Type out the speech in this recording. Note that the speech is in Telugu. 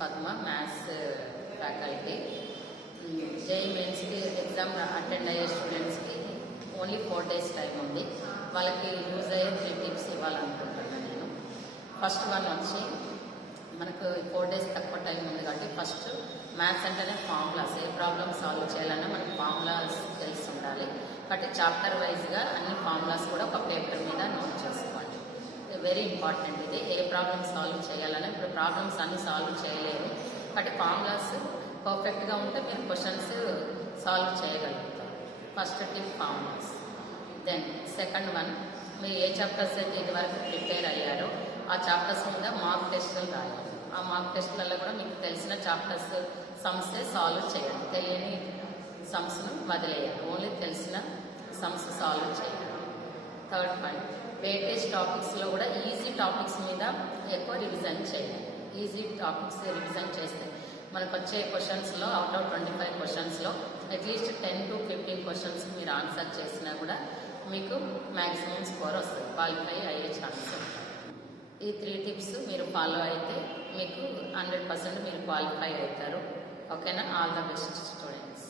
Padma, maths faculty. జేఈ మెయిన్స్కి ఎగ్జామ్ అటెండ్ అయ్యే స్టూడెంట్స్కి ఓన్లీ 4 days టైం ఉంది. వాళ్ళకి యూజ్ అయ్యే 3 tips ఇవ్వాలనుకుంటున్నాను నేను. ఫస్ట్ వన్ వచ్చి మనకు 4 days తక్కువ టైం ఉంది కాబట్టి ఫస్ట్ మ్యాథ్స్ అంటేనే ఫార్ములాస్. ఏ ప్రాబ్లమ్ సాల్వ్ చేయాలన్నా మనకు ఫార్ములాస్ తెలిసి ఉండాలి. కాబట్టి చాప్టర్ వైజ్గా అన్ని ఫార్ములాస్ కూడా ఒక పేపర్ మీద నోట్ చేసుకోండి. వెరీ ఇంపార్టెంట్ ఇది. ఏ ప్రాబ్లమ్ సాల్వ్ చేయాలన్నా ఇప్పుడు ప్రాబ్లమ్స్ అన్ని సాల్వ్ చేయలేరు కాబట్టి ఫార్ములాస్ పర్ఫెక్ట్గా ఉంటే మీరు క్వశ్చన్స్ సాల్వ్ చేయగలుగుతారు. First tip formulas. Then second one, మీరు ఏ చాప్టర్స్ అయితే ఇదివరకు ప్రిపేర్ అయ్యారో ఆ చాప్టర్స్ మీద మార్క్ టెస్టులు రాయాలి. ఆ మార్క్ టెస్టులలో కూడా మీకు తెలిసిన చాప్టర్స్ సమ్సే సాల్వ్ చేయాలి. తెలియని సమ్స్ను వదిలేయాలి. ఓన్లీ తెలిసిన సమ్స్ సాల్వ్ చేయాలి. థర్డ్ పాయింట్, వెయిటేజ్ టాపిక్స్లో కూడా ఈజీ టాపిక్స్ మీద ఎక్కువ రివిజన్ చేయాలి. ఈజీ టాపిక్స్ రివిజన్ చేస్తే మనకు వచ్చే క్వశ్చన్స్లో అవుట్ ఆఫ్ 25 క్వశ్చన్స్లో అట్లీస్ట్ 10 to 15 క్వశ్చన్స్ మీరు ఆన్సర్ చేసినా కూడా మీకు మ్యాక్సిమం స్కోర్ వస్తుంది, క్వాలిఫై అయ్యే ఛాన్స్ ఉంటుంది. ఈ 3 tips మీరు ఫాలో అయితే మీకు 100% మీరు క్వాలిఫై అవుతారు. ఓకేనా? All the best students.